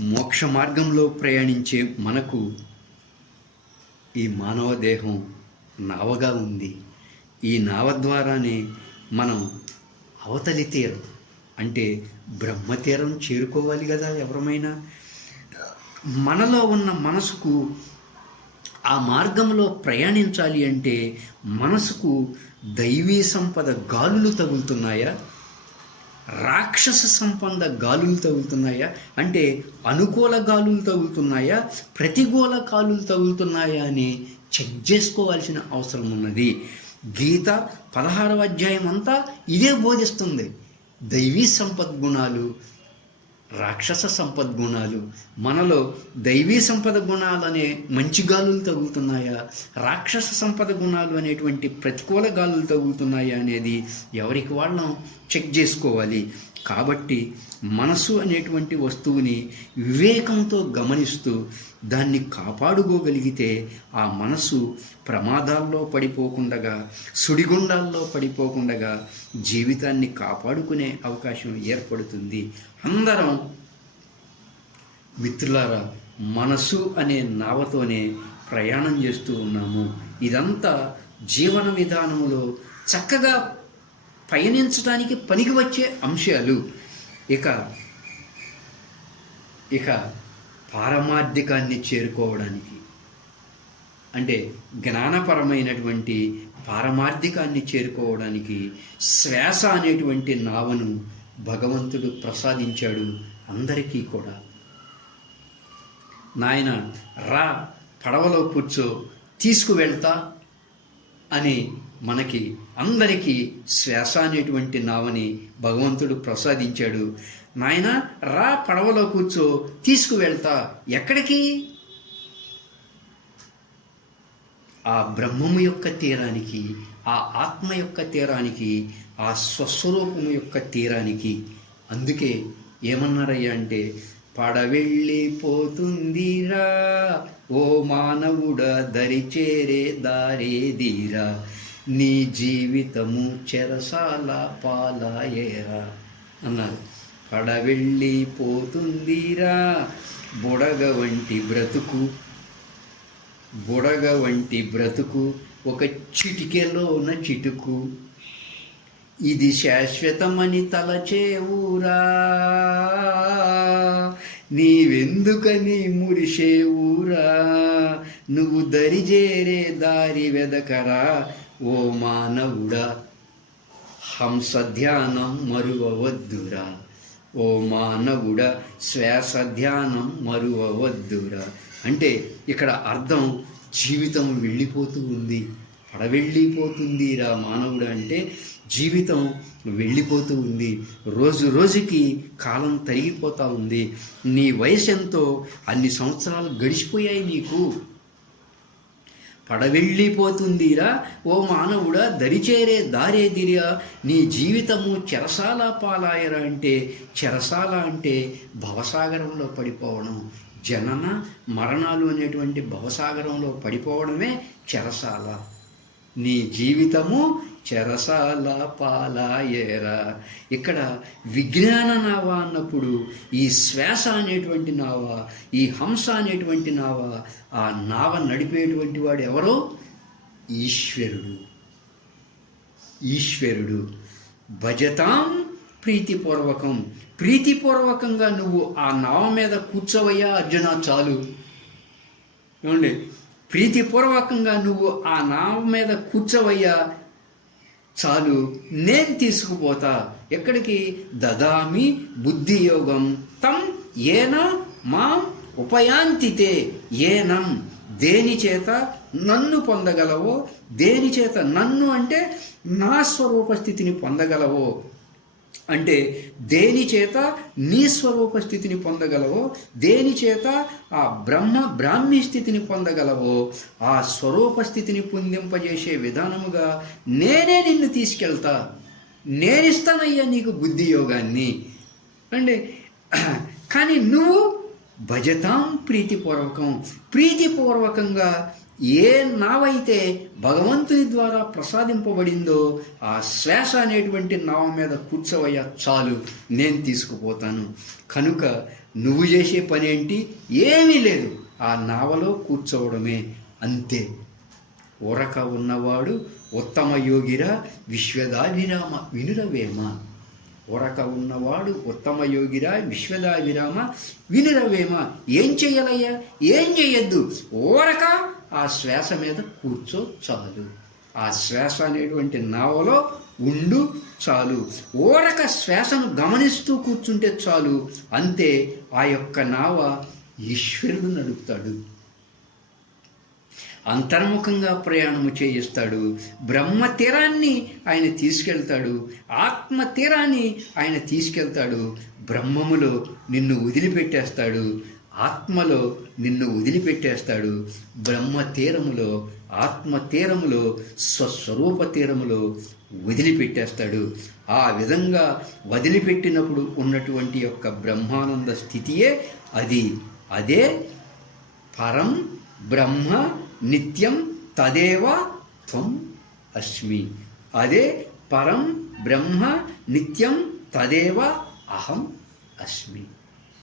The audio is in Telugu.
మోక్ష మార్గంలో ప్రయాణించే మనకు ఈ మానవ దేహం నావగా ఉంది. ఈ నావ ద్వారానే మనం అవతలి తీరం అంటే బ్రహ్మతీరం చేరుకోవాలి కదా ఎవరమైనా. మనలో ఉన్న మనసుకు ఆ మార్గంలో ప్రయాణించాలి అంటే మనసుకు దైవీ సంపద గాలులు తగులుతున్నాయా? రాక్షస సంపద గాలులు తగులుతున్నాయా? అంటే అనుకూల గాలులు తగులుతున్నాయా? ప్రతికూల గాలులు తగులుతున్నాయా అని చెక్ చేసుకోవాల్సిన అవసరం ఉన్నది. గీత పదహారవ అధ్యాయం అంతా ఇదే బోధిస్తుంది. దైవీ సంపద్గుణాలు రాక్షస సంపద్గుణాలు మనలో దైవీ సంపద గుణాలు అనే మంచి గాలులు తగులుతున్నాయా? రాక్షస సంపద గుణాలు అనేటువంటి ప్రతికూల గాలులు తగులుతున్నాయా అనేది ఎవరికి వాళ్ళం చెక్ చేసుకోవాలి. కాబట్టి మనసు అనేటువంటి వస్తువుని వివేకంతో గమనిస్తూ దాన్ని కాపాడుకోగలిగితే ఆ మనసు ప్రమాదాల్లో పడిపోకుండగా సుడిగుండాల్లో పడిపోకుండగా జీవితాన్ని కాపాడుకునే అవకాశం ఏర్పడుతుంది. అందరం మిత్రులారా మనసు అనే నావతోనే ప్రయాణం చేస్తూ ఉన్నాము. ఇదంతా జీవన విధానములో చక్కగా పయనించడానికి పనికి వచ్చే అంశాలు ఇక ఇక పారమార్థికాన్ని చేరుకోవడానికి అంటే జ్ఞానపరమైనటువంటి పారమార్థికాన్ని చేరుకోవడానికి శ్వాస అనేటువంటి నావను భగవంతుడు ప్రసాదించాడు అందరికీ కూడా. నాయన రా పడవలో కూర్చో తీసుకువెళ్తా అని మనకి అందరికీ శ్వాస అనేటువంటి నావని భగవంతుడు ప్రసాదించాడు. నాయన రా పడవలో కూర్చో తీసుకువెళ్తా. ఎక్కడికి? ఆ బ్రహ్మము యొక్క తీరానికి ఆ ఆత్మ యొక్క తీరానికి ఆ స్వస్వరూపము యొక్క తీరానికి. అందుకే ఏమన్నారయ్యా అంటే పడవెళ్ళిపోతుందిరా ఓ మానవుడా దరి చేరే దారేదీరా. నీ జీవితము చెరసాల పాలాయేరా అన్నారు. పడవెళ్ళిపోతుందిరా బుడగ వంటి బ్రతుకు. బుడగ వంటి బ్రతుకు ఒక చిటికెలోన చిటుకు. ఇది శాశ్వతమని తలచేవురా. నీవెందుకని మురిసేవురా. నువ్వు దరిజేరే దారి వెదకరా. ఓ మానవుడా హంస ధ్యానం మరువవద్దురా. ఓ మానవుడ శ్వాస ధ్యానం మరువవద్దురా. అంటే ఇక్కడ అర్థం జీవితం వెళ్ళిపోతూ ఉంది. పడవెళ్ళిపోతుందిరా మానవుడు అంటే జీవితం వెళ్ళిపోతూ ఉంది. రోజు రోజుకి కాలం తరిగిపోతూ ఉంది. నీ వయసు ఎంతో అన్ని సంవత్సరాలు గడిచిపోయాయి నీకు. పడవెళ్ళిపోతుందిరా. ఓ మానవుడా దరిచేరే దారేదిరా నీ జీవితము చెరసాల పాలాయరా అంటే చెరసాల అంటే భవసాగరంలో పడిపోవడం. జనన మరణాలు అనేటువంటి భవసాగరంలో పడిపోవడమే చెరసాల. నీ జీవితము చెరసాల పాలాయేరా. ఇక్కడ విజ్ఞాన నావ అన్నప్పుడు ఈ శ్వాస అనేటువంటి నావ ఈ హంస అనేటువంటి నావ ఆ నావ నడిపేటువంటి వాడు ఎవరో? ఈశ్వరుడు. ఈశ్వరుడు. భజతాం ప్రీతిపూర్వకం. ప్రీతిపూర్వకంగా నువ్వు ఆ నావ మీద కూర్చోవయ్యా అర్జున చాలు. ఏమండి? ప్రీతిపూర్వకంగా నువ్వు ఆ నావ మీద కూర్చోవయ్యా చాలు నేను తీసుకుపోతా. ఎక్కడికి? దదామి బుద్ధి యోగం తం ఏన మాం ఉపయాంతితే. ఏనం దేని చేత నన్ను పొందగలవో? దేని చేత నన్ను అంటే నా స్వరూప స్థితిని పొందగలవో? అంటే దేని చేత నీ స్వరూప స్థితిని పొందగలవో దేని చేత ఆ బ్రహ్మ బ్రాహ్మి స్థితిని పొందగలవో ఆ స్వరూప స్థితిని పొందింపజేసే విధానముగా నేనే నిన్ను తీసుకెళ్తా. నేనిస్తానయ్యా నీకు బుద్ధి యోగాన్ని. అంటే కానీ నువ్వు భజతాం ప్రీతిపూర్వకం. ప్రీతిపూర్వకంగా ఏ నావైతే భగవంతుని ద్వారా ప్రసాదింపబడిందో ఆ శ్వాస అనేటువంటి నావ మీద కూర్చోవయ్యా చాలు నేను తీసుకుపోతాను. కనుక నువ్వు చేసే పని ఏంటి? ఏమీ లేదు. ఆ నావలో కూర్చోవడమే అంతే. ఉరక ఉన్నవాడు ఉత్తమ యోగిరా విశ్వదాభిరామ వినురవేమ. ఉరక ఉన్నవాడు ఉత్తమ యోగిరా విశ్వదాభిరామ వినురవేమ. ఏం చేయాలయ్యా ఏం చేయొద్దు ఓరక ఆ శ్వాస మీద కూర్చో చాలు. ఆ శ్వాస అనేటువంటి నావలో ఉండు చాలు. ఓరక శ్వాసను గమనిస్తూ కూర్చుంటే చాలు. అంతే ఆ యొక్క నావ ఈశ్వరుడు నడుపుతాడు. అంతర్ముఖంగా ప్రయాణము చేయిస్తాడు. బ్రహ్మ తీరాన్ని ఆయన తీసుకెళ్తాడు. ఆత్మ తీరాన్ని ఆయన తీసుకెళ్తాడు. బ్రహ్మములో నిన్ను వదిలిపెట్టేస్తాడు. ఆత్మలో నిన్ను వదిలిపెట్టేస్తాడు. బ్రహ్మ తీరములో ఆత్మ తీరములో స్వస్వరూప తీరములో వదిలిపెట్టేస్తాడు. ఆ విధంగా వదిలిపెట్టినప్పుడు ఉన్నటువంటి యొక్క బ్రహ్మానంద స్థితియే అది. అదే పరం బ్రహ్మ నిత్యం తదేవ త్వం అస్మి. అదే పరం బ్రహ్మ నిత్యం తదేవ అహం అస్మి.